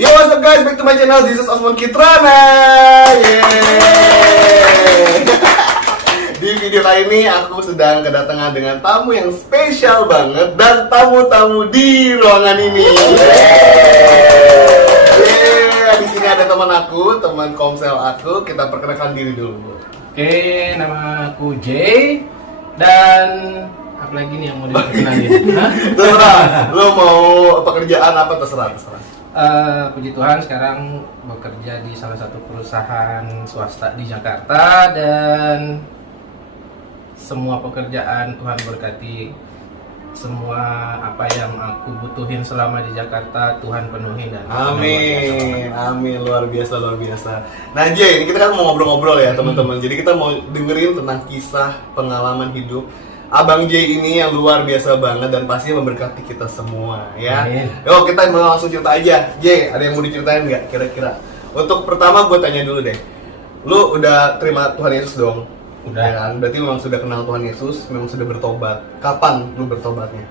Yo, what's up guys, back to my channel. This is Osman Kitrana. Yeay. Di video kali ini aku sedang kedatangan dengan tamu yang spesial banget dan tamu-tamu di ruangan ini. Yeay. Di sini ada teman aku, teman komsel aku. Kita perkenalkan diri dulu. Oke, nama aku Jay dan apa lagi nih yang mau dikenalin? Terserah, lo mau pekerjaan apa terserah. Puji Tuhan sekarang bekerja di salah satu perusahaan swasta di Jakarta dan semua pekerjaan Tuhan berkati. Semua apa yang aku butuhin selama di Jakarta Tuhan penuhin dan amin, luar biasa. Nah Jay, ini kita kan mau ngobrol-ngobrol ya teman-teman. Jadi kita mau dengerin tentang kisah pengalaman hidup Abang Jay ini yang luar biasa banget dan pastinya memberkati kita semua ya. Yo, kita mau langsung cerita aja. Jay, ada yang mau diceritain nggak kira-kira? Untuk pertama gue tanya dulu deh, lu udah terima Tuhan Yesus dong? Udah. Ya kan? Berarti memang sudah kenal Tuhan Yesus, memang sudah bertobat. Kapan lu bertobatnya?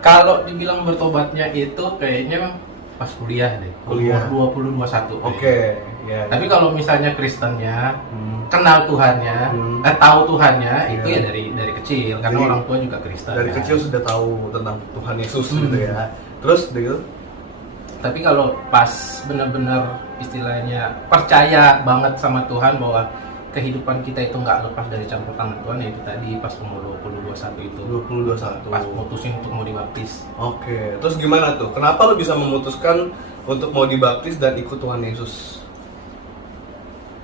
Kalau dibilang bertobatnya itu kayaknya pas kuliah deh. Kuliah. 20-21. Oke, ya. Tapi kalau misalnya Kristennya kenal Tuhannya, tahu Tuhannya itu ya dari kecil karena Jadi, orang tua juga Kristen. Dari kan. kecil sudah tahu tentang Tuhan Yesus gitu ya. Terus gitu. Tapi kalau pas benar-benar istilahnya percaya banget sama Tuhan bahwa kehidupan kita itu nggak lepas dari campur tangan Tuhan, ya itu tadi pas umur 20-21 itu. 20-21. Pas mutusin untuk mau dibaptis. Oke, terus gimana tuh? Kenapa lu bisa memutuskan untuk mau dibaptis dan ikut Tuhan Yesus?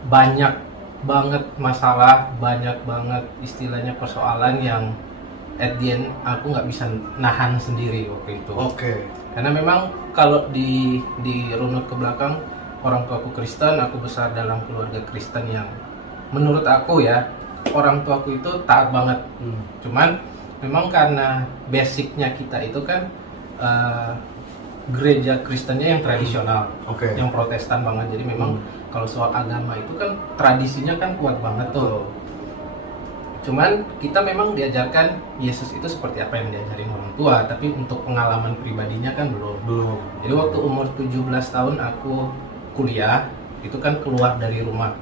Banyak banget masalah, banyak banget istilahnya persoalan yang at the end aku nggak bisa nahan sendiri waktu itu. Oke. Karena memang kalau di runut ke belakang, orang tua aku Kristen, aku besar dalam keluarga Kristen yang menurut aku ya, orang tua aku itu taat banget. Cuman memang karena basicnya kita itu kan gereja Kristennya yang tradisional, yang Protestan banget. Jadi memang kalau soal agama itu kan tradisinya kan kuat banget tuh. Cuman kita memang diajarkan Yesus itu seperti apa yang diajarin orang tua, tapi untuk pengalaman pribadinya kan belum. Jadi waktu umur 17 tahun aku kuliah, itu kan keluar dari rumah.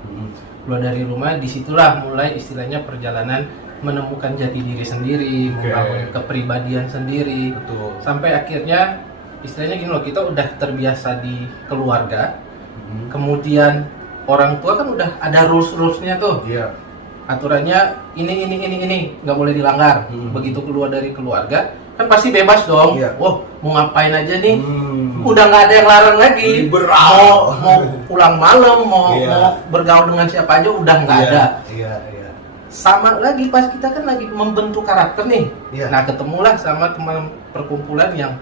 Keluar dari rumah, disitulah mulai istilahnya perjalanan menemukan jati diri sendiri, membangun kepribadian sendiri. Betul. Sampai akhirnya istilahnya gini loh, kita udah terbiasa di keluarga, kemudian orang tua kan udah ada rules-rulesnya tuh. Iya. Aturannya ini nggak boleh dilanggar. Begitu keluar dari keluarga kan pasti bebas dong. Wah, mau ngapain aja nih, udah nggak ada yang larang lagi. Liberal. Mau pulang malam, mau bergaul dengan siapa aja udah nggak ada. Iya. Sama lagi pas kita kan lagi membentuk karakter nih. Iya. Nah, ketemulah sama teman perkumpulan yang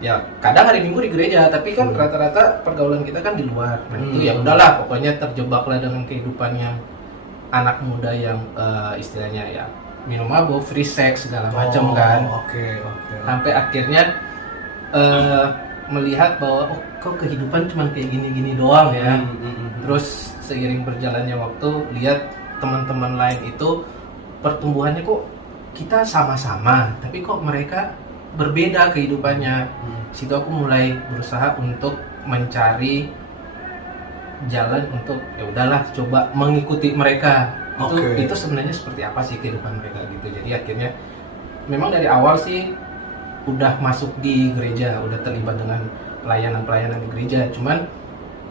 ya kadang hari Minggu di gereja, tapi kan rata-rata pergaulan kita kan di luar. Nah, itu ya udahlah, pokoknya terjebaklah dengan kehidupannya anak muda yang istilahnya ya minum mabuk, free sex segala macam kan. Oke. Sampai akhirnya melihat bahwa kok kehidupan cuma kayak gini-gini doang ya. Terus seiring berjalannya waktu lihat teman-teman lain itu pertumbuhannya kok kita sama-sama, tapi kok mereka berbeda kehidupannya. Situ aku mulai berusaha untuk mencari jalan untuk ya udahlah coba mengikuti mereka. Itu sebenarnya seperti apa sih kehidupan mereka gitu. Jadi akhirnya memang dari awal sih udah masuk di gereja, udah terlibat dengan pelayanan di gereja. Cuman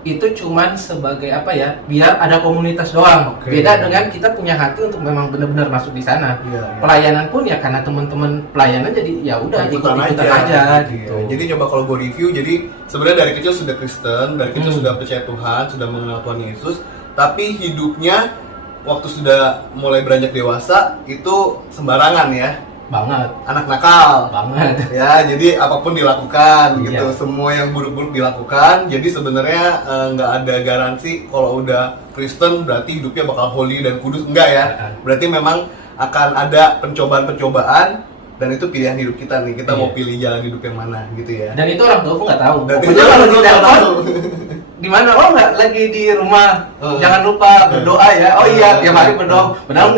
itu cuman sebagai apa ya, biar ada komunitas doang. Beda dengan kita punya hati untuk memang benar-benar masuk di sana. Pelayanan pun ya karena teman-teman pelayanan jadi ya udah ikutan aja gitu. Jadi coba kalau gue review, jadi sebenarnya dari kecil sudah Kristen, dari kecil sudah percaya Tuhan, sudah mengenal Tuhan Yesus, tapi hidupnya waktu sudah mulai beranjak dewasa itu sembarangan ya. Banget. Anak nakal banget ya, jadi apapun dilakukan gitu, semua yang buruk-buruk dilakukan. Jadi sebenarnya nggak ada garansi kalau udah Kristen berarti hidupnya bakal holy dan kudus, enggak ya. Berarti memang akan ada pencobaan-pencobaan dan itu pilihan hidup kita nih, kita mau pilih jalan hidup yang mana gitu ya. Dan itu orang tua aku nggak tahu. Pokoknya kalau di telepon di mana, oh nggak lagi di rumah, jangan lupa berdoa ya. Oh iya, tiap hari berdoa. Padahal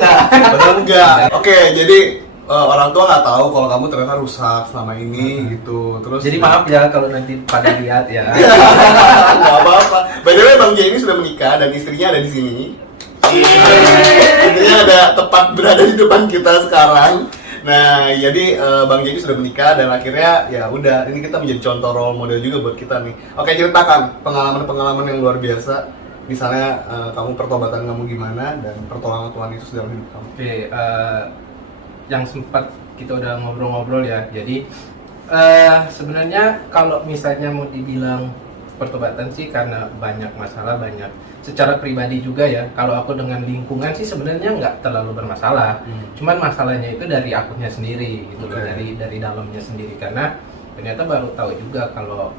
enggak. Oke, jadi orang tua nggak tahu kalau kamu ternyata rusak selama ini gitu. Terus Jadi maaf ya kalau nanti pada lihat ya. nggak apa-apa. By the way, Bang J ini sudah menikah dan istrinya ada di sini. Istrinya ada tepat berada di depan kita sekarang. Nah, jadi Bang J ini sudah menikah dan akhirnya ya udah, ini kita menjadi contoh role model juga buat kita nih. Oke, ceritakan pengalaman-pengalaman yang luar biasa. Misalnya kamu pertobatan kamu gimana dan pertolongan Tuhan Yesus dalam hidup kamu. Oke, yang sempat kita udah ngobrol-ngobrol ya. Jadi sebenarnya kalau misalnya mau dibilang pertobatan sih karena banyak masalah, banyak secara pribadi juga ya. Kalau aku dengan lingkungan sih sebenarnya nggak terlalu bermasalah. Cuman masalahnya itu dari akunya sendiri gitu loh, dari dalamnya sendiri. Karena ternyata baru tahu juga kalau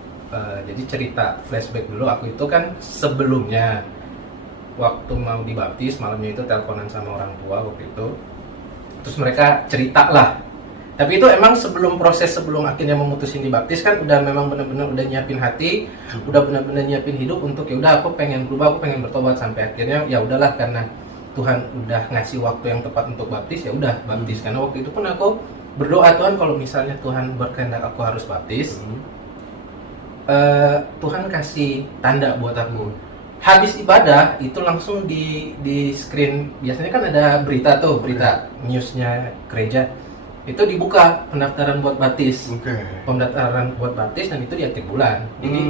jadi cerita flashback dulu, aku itu kan sebelumnya waktu mau dibaptis malamnya itu teleponan sama orang tua waktu itu. Terus mereka cerita lah. Tapi itu emang sebelum akhirnya memutusin dibaptis kan udah memang benar-benar udah nyiapin hati, udah benar-benar nyiapin hidup untuk ya udah aku pengen berubah, aku pengen bertobat, sampai akhirnya ya udahlah karena Tuhan udah ngasih waktu yang tepat untuk baptis, ya udah baptis. Karena waktu itu pun aku berdoa, Tuhan kalau misalnya Tuhan berkehendak aku harus baptis, Tuhan kasih tanda buat aku. Habis ibadah itu langsung di screen, biasanya kan ada berita tuh, berita newsnya gereja. Itu dibuka pendaftaran buat baptis, pendaftaran buat baptis, dan itu di akhir bulan. Jadi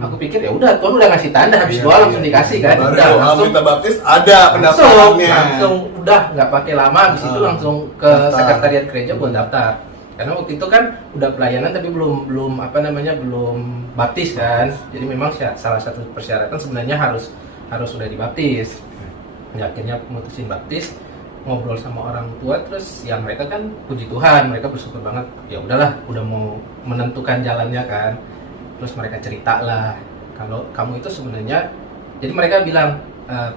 aku pikir ya udah Tuhan udah ngasih tanda, habis doa langsung dikasih kan. Udah langsung kita baptis ada pendaftarannya. Langsung udah nggak pakai lama, habis itu langsung ke sekretariat gereja buat daftar. Karena waktu itu kan udah pelayanan tapi belum baptis kan. Jadi memang salah satu persyaratan sebenarnya harus udah dibaptis. Ya, akhirnya mutusin baptis, ngobrol sama orang tua, terus ya mereka kan puji Tuhan, mereka bersyukur banget, ya udahlah udah mau menentukan jalannya kan. Terus mereka cerita lah kalau kamu itu sebenarnya, jadi mereka bilang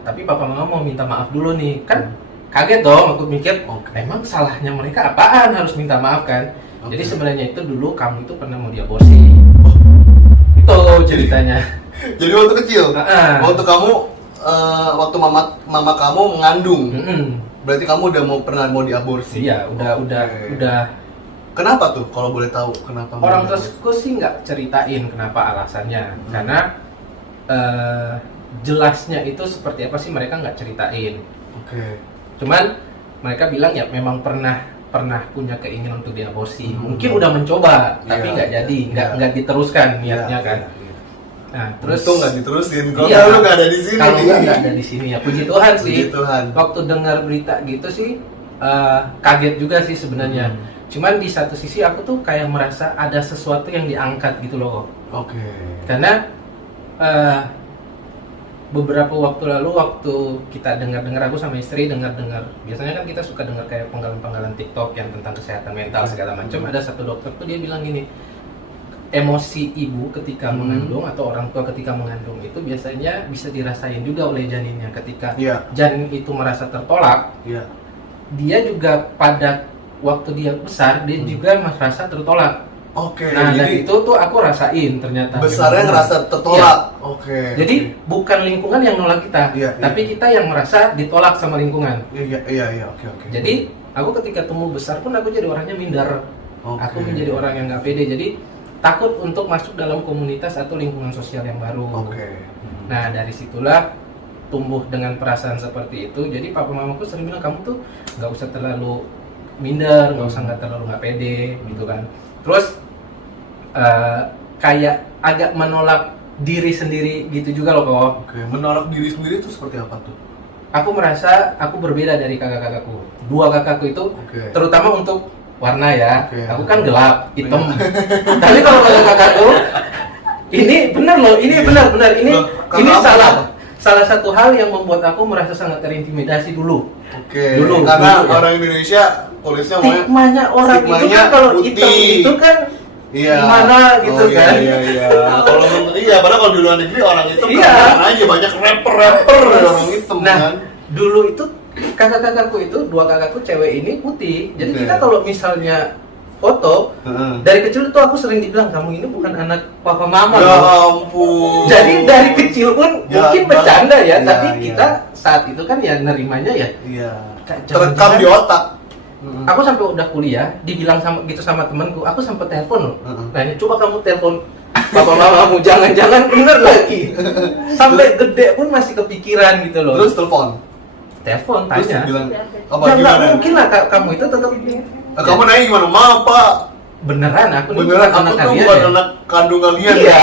tapi papa mama mau minta maaf dulu nih kan. Kaget dong, aku mikir emang salahnya mereka apaan harus minta maaf kan. Jadi sebenarnya itu dulu kamu itu pernah mau diaborsi. Itu ceritanya. Jadi waktu kecil, waktu kamu waktu mama kamu mengandung, berarti kamu udah pernah mau diaborsi? Iya, udah. Kenapa tuh? Kalau boleh tahu kenapa? Orang tersebut sih nggak ceritain kenapa alasannya, karena jelasnya itu seperti apa sih mereka nggak ceritain. Cuman mereka bilang ya memang pernah punya keinginan untuk diaborsi. Mungkin udah mencoba, tapi nggak jadi, nggak diteruskan niatnya kan. Nah, terus itu nggak diterusin, kalau lu nggak ada di sini. Kalau nggak ada di sini ya puji Tuhan sih. Waktu dengar berita gitu sih kaget juga sih sebenarnya. Cuman di satu sisi aku tuh kayak merasa ada sesuatu yang diangkat gitu loh. Karena beberapa waktu lalu waktu kita dengar aku sama istri dengar biasanya kan kita suka dengar kayak penggalan TikTok yang tentang kesehatan mental segala macam. Ada satu dokter tuh dia bilang gini, emosi ibu ketika mengandung atau orang tua ketika mengandung itu biasanya bisa dirasain juga oleh janinnya. Ketika janin itu merasa tertolak, dia juga pada waktu dia besar dia juga merasa tertolak. Nah, jadi itu tuh aku rasain ternyata besarnya ngerasa tertolak. Jadi bukan lingkungan yang nolak kita, tapi kita yang merasa ditolak sama lingkungan. Jadi aku ketika tumbuh besar pun aku jadi orangnya minder. Aku menjadi orang yang nggak pede. Jadi takut untuk masuk dalam komunitas atau lingkungan sosial yang baru. Nah, dari situlah tumbuh dengan perasaan seperti itu. Jadi papa mamaku sering bilang kamu tuh nggak usah terlalu minder, nggak terlalu nggak pede gitu kan. Terus kayak agak menolak diri sendiri gitu juga loh kok. Menolak diri sendiri itu seperti apa tuh? Aku merasa aku berbeda dari kakak-kakakku. Dua kakakku itu terutama untuk warna ya. Aku kan gelap, hitam. Tapi kalau kakak-kakakku ini benar loh, ini benar-benar ini salah satu hal yang membuat aku merasa sangat terintimidasi dulu. Dulu karena orang Indonesia kulitnya stigmanya orang itu kan kalau hitam itu kan gimana gitu kan? Padahal kalau di luar negeri orang itu keren aja, banyak rapper orang hitam kan. Dulu itu kakak-kakakku itu, dua kakakku cewek ini putih. Jadi kita kalau misalnya foto dari kecil tuh aku sering dibilang kamu ini bukan anak papa mama. Ya ampun. Jadi dari kecil pun mungkin bercanda ya, tapi kita saat itu kan ya nerimanya ya. Terekam di otak. Aku sampai udah kuliah, dibilang sama temanku, aku sempat telepon loh. Nanya, coba kamu telepon bapak-bapakmu, jangan-jangan bener lagi. Sampai gede pun masih kepikiran gitu loh. Terus telepon, terus tanya. bilang Ya apa nggak gimana? mungkin lah kamu itu tetap. Kamu nanya gimana? Maaf Pak, Beneran aku nih beneran bukan aku anak tuh kalian bukan ya? anak kandung kalian. Iya,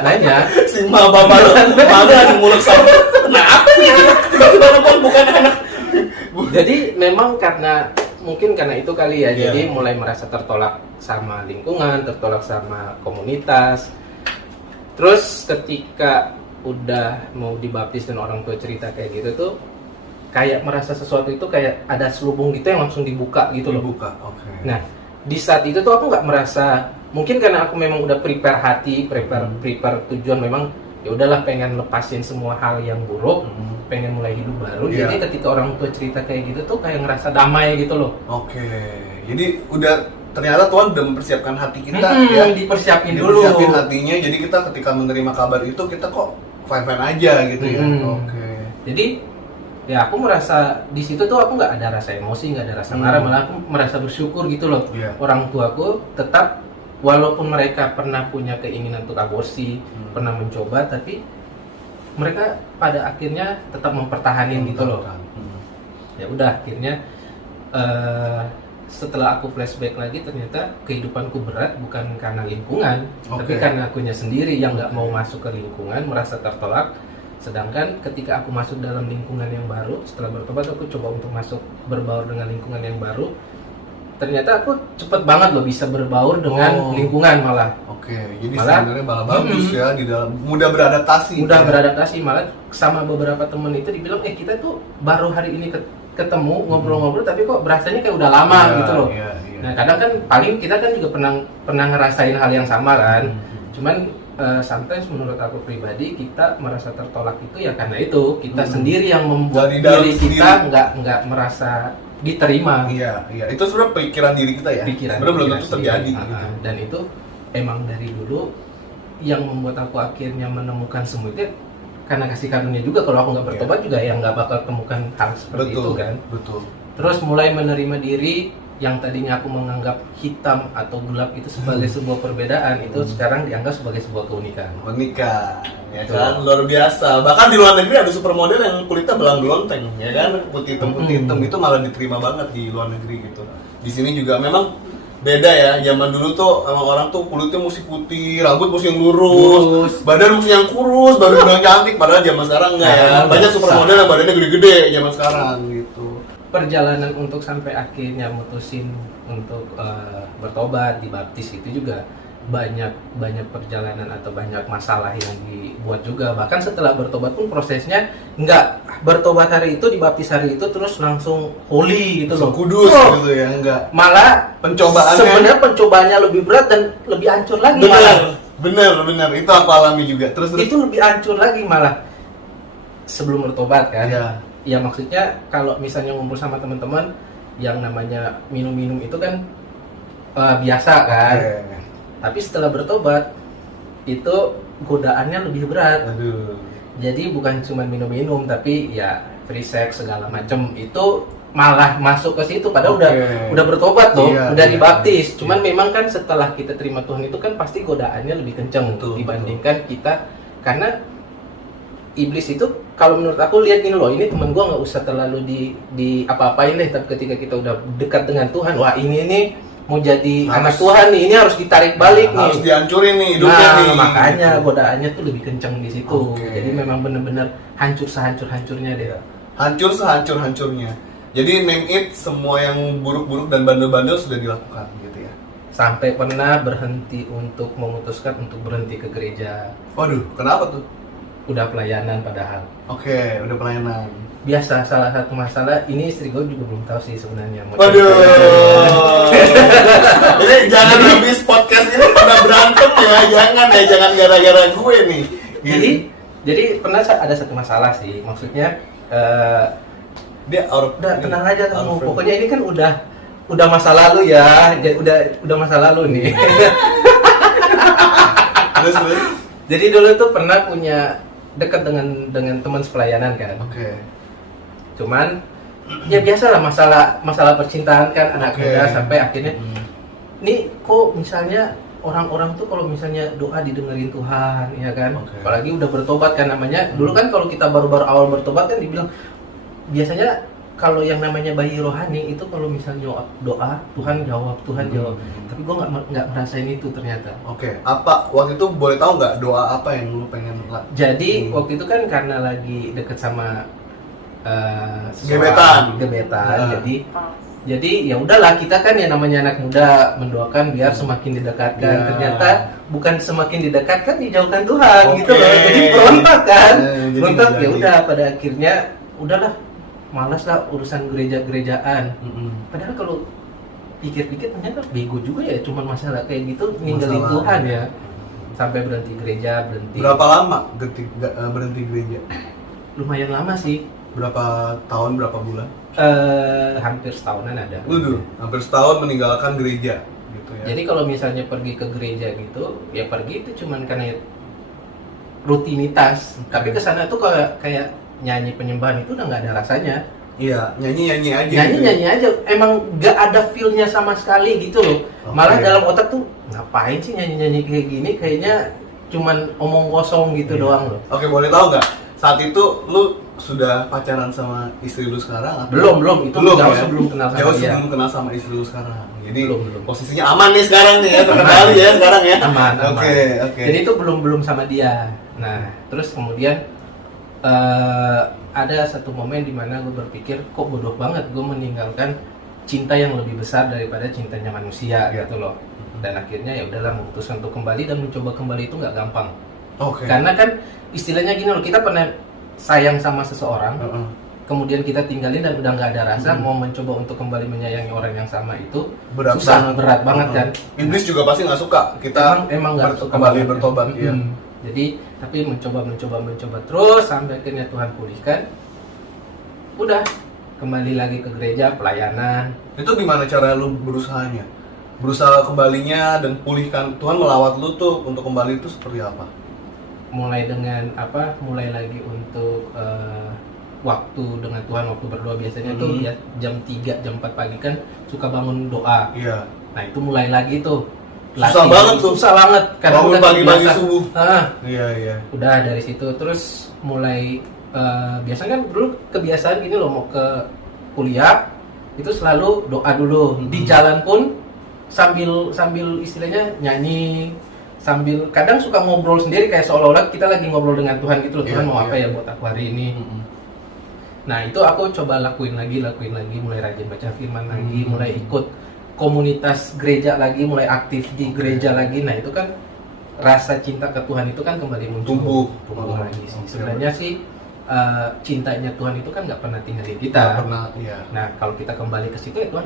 nanya. Si ma bapak lu mana ada muluk sama. Kenapa nih? Tiba-tiba telepon bukan anak. Jadi memang mungkin karena itu kali ya, Iya. jadi mulai merasa tertolak sama lingkungan, tertolak sama komunitas. Terus ketika udah mau dibaptis dan orang tua cerita kayak gitu tuh, kayak merasa sesuatu itu kayak ada selubung gitu yang langsung dibuka gitu loh. Dibuka, oke. Nah, di saat itu tuh aku nggak merasa, mungkin karena aku memang udah prepare hati, prepare tujuan, memang ya udahlah pengen lepasin semua hal yang buruk, pengen mulai hidup baru. Iya. Jadi ketika orang tua cerita kayak gitu tuh kayak ngerasa damai gitu loh. Oke. Jadi udah ternyata Tuhan udah mempersiapkan hati kita ya. Dipersiapin dulu. Dipersiapin hatinya. Jadi kita ketika menerima kabar itu kita kok fine-fine aja gitu ya. Oke. Jadi ya aku merasa di situ tuh aku nggak ada rasa emosi, nggak ada rasa marah, malah aku merasa bersyukur gitu loh. Iya. Orang tuaku tetap, walaupun mereka pernah punya keinginan untuk aborsi, pernah mencoba, tapi mereka pada akhirnya tetap mempertahankan gitu loh. Ya udah, akhirnya setelah aku flashback lagi, ternyata kehidupanku berat bukan karena lingkungan, tapi karena akunya sendiri yang nggak mau masuk ke lingkungan, merasa tertolak. Sedangkan ketika aku masuk dalam lingkungan yang baru, setelah bertobat aku coba untuk masuk berbaur dengan lingkungan yang baru, ternyata aku cepet banget loh bisa berbaur dengan lingkungan malah. Oke, jadi sebenarnya malah bagus ya, di dalam mudah beradaptasi. Mudah beradaptasi, malah sama beberapa temen itu dibilang, kita tuh baru hari ini ketemu ngobrol-ngobrol, tapi kok berasanya kayak udah lama gitu loh. Nah kadang kan paling kita kan juga pernah ngerasain hal yang sama kan, cuman sometimes menurut aku pribadi kita merasa tertolak itu ya karena itu kita sendiri yang membuat diri kita nggak merasa diterima. Iya. Itu sebenarnya pikiran diri kita ya. Sebenarnya belum tentu terjadi. Gitu. Dan itu emang dari dulu yang membuat aku akhirnya menemukan semua itu karena kasih karunia juga. Kalau aku nggak bertobat juga ya nggak bakal temukan hal seperti itu kan. Betul. Terus mulai menerima diri yang tadinya aku menganggap hitam atau gelap itu sebagai sebuah perbedaan, itu sekarang dianggap sebagai sebuah keunikan. Unikan, ya kan, luar biasa. Bahkan di luar negeri ada supermodel yang kulitnya belang belonteng, ya kan, putih hitam itu malah diterima banget di luar negeri gitu. Di sini juga memang beda ya. Zaman dulu tuh emang orang tuh kulitnya mesti putih, rambut mesti yang lurus, badan mesti yang kurus, baru bilang cantik. Padahal zaman sekarang enggak ya. Banyak supermodel yang badannya gede-gede zaman sekarang gitu. Perjalanan untuk sampai akhirnya mutusin untuk bertobat, dibaptis itu juga banyak perjalanan atau banyak masalah yang dibuat juga. Bahkan setelah bertobat pun prosesnya nggak bertobat hari itu, dibaptis hari itu terus langsung holy gitu loh, kudus gitu ya, enggak. Malah sebenarnya pencobaannya lebih berat dan lebih hancur lagi. Bener itu aku alami juga. Terus itu lebih hancur lagi malah sebelum bertobat kan. Ya maksudnya kalau misalnya ngumpul sama teman-teman yang namanya minum-minum itu kan biasa kan. Tapi setelah bertobat itu godaannya lebih berat. Jadi bukan cuma minum-minum tapi ya free sex segala macem itu malah masuk ke situ. Padahal udah bertobat loh, udah dibaptis. Cuman memang kan setelah kita terima Tuhan itu kan pasti godaannya lebih kenceng dibandingkan kita, karena iblis itu kalau menurut aku lihat ini loh, ini temen gue nggak usah terlalu di apa-apain deh, tapi ketika kita udah dekat dengan Tuhan, wah ini mau jadi anak Tuhan nih, ini harus ditarik balik nih, harus dihancurin nih hidupnya nih. Makanya godaannya tuh lebih kenceng di situ. Jadi memang bener-bener hancur sehancur-hancurnya deh. Hancur sehancur-hancurnya. Jadi name it, semua yang buruk-buruk dan bandel-bandel sudah dilakukan gitu ya. Sampai pernah berhenti untuk memutuskan untuk berhenti ke gereja. Waduh, kenapa tuh? Udah pelayanan padahal. Udah pelayanan. Biasa, salah satu masalah ini istri gue juga belum tahu sih sebenarnya. Waduh. Jadi jangan habis podcast ini pada berantem ya, jangan gara-gara gue nih. Jadi pernah ada satu masalah sih, maksudnya dia udah tenang aja kamu. Pokoknya ini kan udah masa lalu ya, udah masa lalu nih. Terus. Jadi dulu tuh pernah punya dekat dengan teman sepelayanan kan. Cuman ya biasalah masalah percintaan kan anak Oke. muda sampai akhirnya nih kok misalnya orang-orang tuh kalau misalnya doa didengerin Tuhan ya kan, Oke. apalagi udah bertobat kan namanya. Dulu kan kalau kita baru-baru awal bertobat kan dibilang biasanya kalau yang namanya bayi rohani itu kalau misalnya doa Tuhan jawab, Tuhan jawab. Tapi gue nggak merasain itu ternyata. Oke, apa waktu itu boleh tahu nggak doa apa yang lu pengen Jadi waktu itu kan karena lagi deket sama Gebetan. gebetan, jadi ya udahlah kita kan ya namanya anak muda mendoakan biar semakin didekatkan. Ya. Ternyata bukan semakin didekatkan dijauhkan Tuhan gitu Oke. loh. Jadi berontak kan. Jadi Berontak nggak ya jadi. udah pada akhirnya udahlah malas lah urusan gereja-gerejaan. Padahal kalau pikir-pikir ternyata bego juga ya, cuman masalah kayak gitu ninggalin Masalah. Tuhan ya. Sampai berhenti gereja, berhenti. Berapa lama berhenti gereja? Lumayan lama sih. Berapa tahun, berapa bulan? Hampir setahunan ada. Waduh, hampir setahun meninggalkan gereja gitu ya. Jadi kalau misalnya pergi ke gereja gitu, ya pergi itu cuman karena rutinitas. Tapi kesana tuh kayak nyanyi penyembahan itu udah nggak ada rasanya. Iya, nyanyi aja. Nyanyi aja, emang nggak ada feel-nya sama sekali gitu loh. Oke. Malah dalam otak tuh ngapain sih nyanyi kayak gini? Kayaknya cuman omong kosong gitu doang loh. Oke, boleh tahu nggak? Saat itu lu sudah pacaran sama istri lu sekarang? Atau? Belum, itu jauh sebelum kenal sama Jauh dia. sebelum kenal sama istri lu sekarang. Jadi Belum. posisinya aman nih sekarang nih ya, terkendali ya sekarang ya. Aman. Oke. Jadi itu belum sama dia. Nah, terus kemudian ada satu momen di mana gue berpikir kok bodoh banget gue meninggalkan cinta yang lebih besar daripada cintanya manusia gitu loh. Dan akhirnya ya udahlah memutuskan untuk kembali, dan mencoba kembali itu nggak gampang. Oke. Karena kan istilahnya gini loh, kita pernah sayang sama seseorang, kemudian kita tinggalin dan udah nggak ada rasa, mau mencoba untuk kembali menyayangi orang yang sama itu berat banget kan. Iblis juga pasti nggak suka kita emang nggak suka kembali banget. bertobat ya. Jadi tapi mencoba terus sampai akhirnya Tuhan pulihkan. Udah kembali lagi ke gereja, pelayanan. Itu gimana cara lu berusahanya? Berusaha kembalinya dan pulihkan, Tuhan melawat lu tuh untuk kembali itu seperti apa? Mulai dengan apa? Mulai lagi untuk waktu dengan Tuhan, waktu berdoa biasanya tuh ya jam 3, jam 4 pagi kan suka bangun doa. Iya. Nah, itu mulai lagi tuh. Susah banget tuh. Susah banget Bangun pagi-pagi terbiasa. subuh. Ah, Iya. udah dari situ terus mulai biasanya kan dulu kebiasaan gini loh, mau ke kuliah itu selalu doa dulu. Di jalan pun sambil istilahnya nyanyi, sambil kadang suka ngobrol sendiri kayak seolah-olah kita lagi ngobrol dengan Tuhan gitu loh. Tuhan mau apa ya buat aku hari ini. Nah, itu aku coba lakuin lagi, mulai rajin baca firman lagi, mulai ikut komunitas gereja lagi, mulai aktif di gereja lagi. Nah, itu kan rasa cinta ke Tuhan itu kan kembali muncul, tumbuh lagi sih. Sebenarnya sih cintanya Tuhan itu kan nggak pernah tinggalin kita. Nggak pernah, iya. Nah, kalau kita kembali ke situ ya Tuhan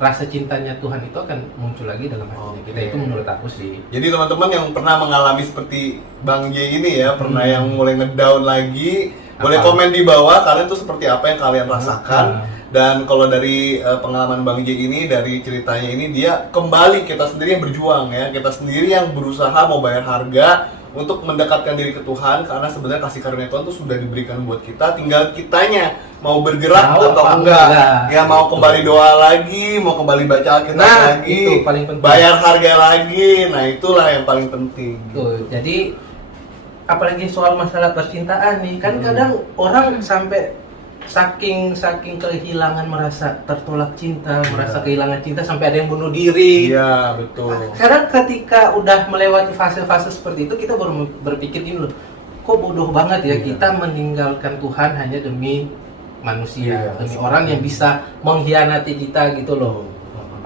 rasa cintanya Tuhan itu akan muncul lagi dalam hatinya kita. Itu menurut aku sih. Jadi teman-teman yang pernah mengalami seperti Bang J ini ya, pernah yang mulai ngedown lagi, boleh komen di bawah kalian tuh seperti apa yang kalian rasakan. Dan kalau dari pengalaman Bang J ini, dari ceritanya ini, dia kembali, kita sendiri yang berjuang ya, kita sendiri yang berusaha mau bayar harga untuk mendekatkan diri ke Tuhan, karena sebenarnya kasih karunia Tuhan itu sudah diberikan buat kita, tinggal kitanya mau bergerak atau enggak. Ya mau kembali doa lagi, mau kembali baca Alkitab lagi, itu paling penting. Bayar harga lagi. Nah, itulah yang paling penting. Tuh, jadi apalagi soal masalah percintaan nih, kan kadang orang sampai saking kehilangan, merasa tertolak cinta, merasa kehilangan cinta sampai ada yang bunuh diri. Iya, betul. Karena ketika udah melewati fase-fase seperti itu, kita baru berpikir gini loh, kok bodoh banget ya kita meninggalkan Tuhan hanya demi manusia, demi orang yang bisa mengkhianati kita gitu loh.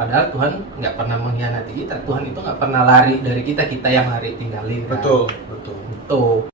Padahal Tuhan nggak pernah mengkhianati kita. Tuhan itu nggak pernah lari dari kita, kita yang lari tinggalin. Kan? Betul. Tuh.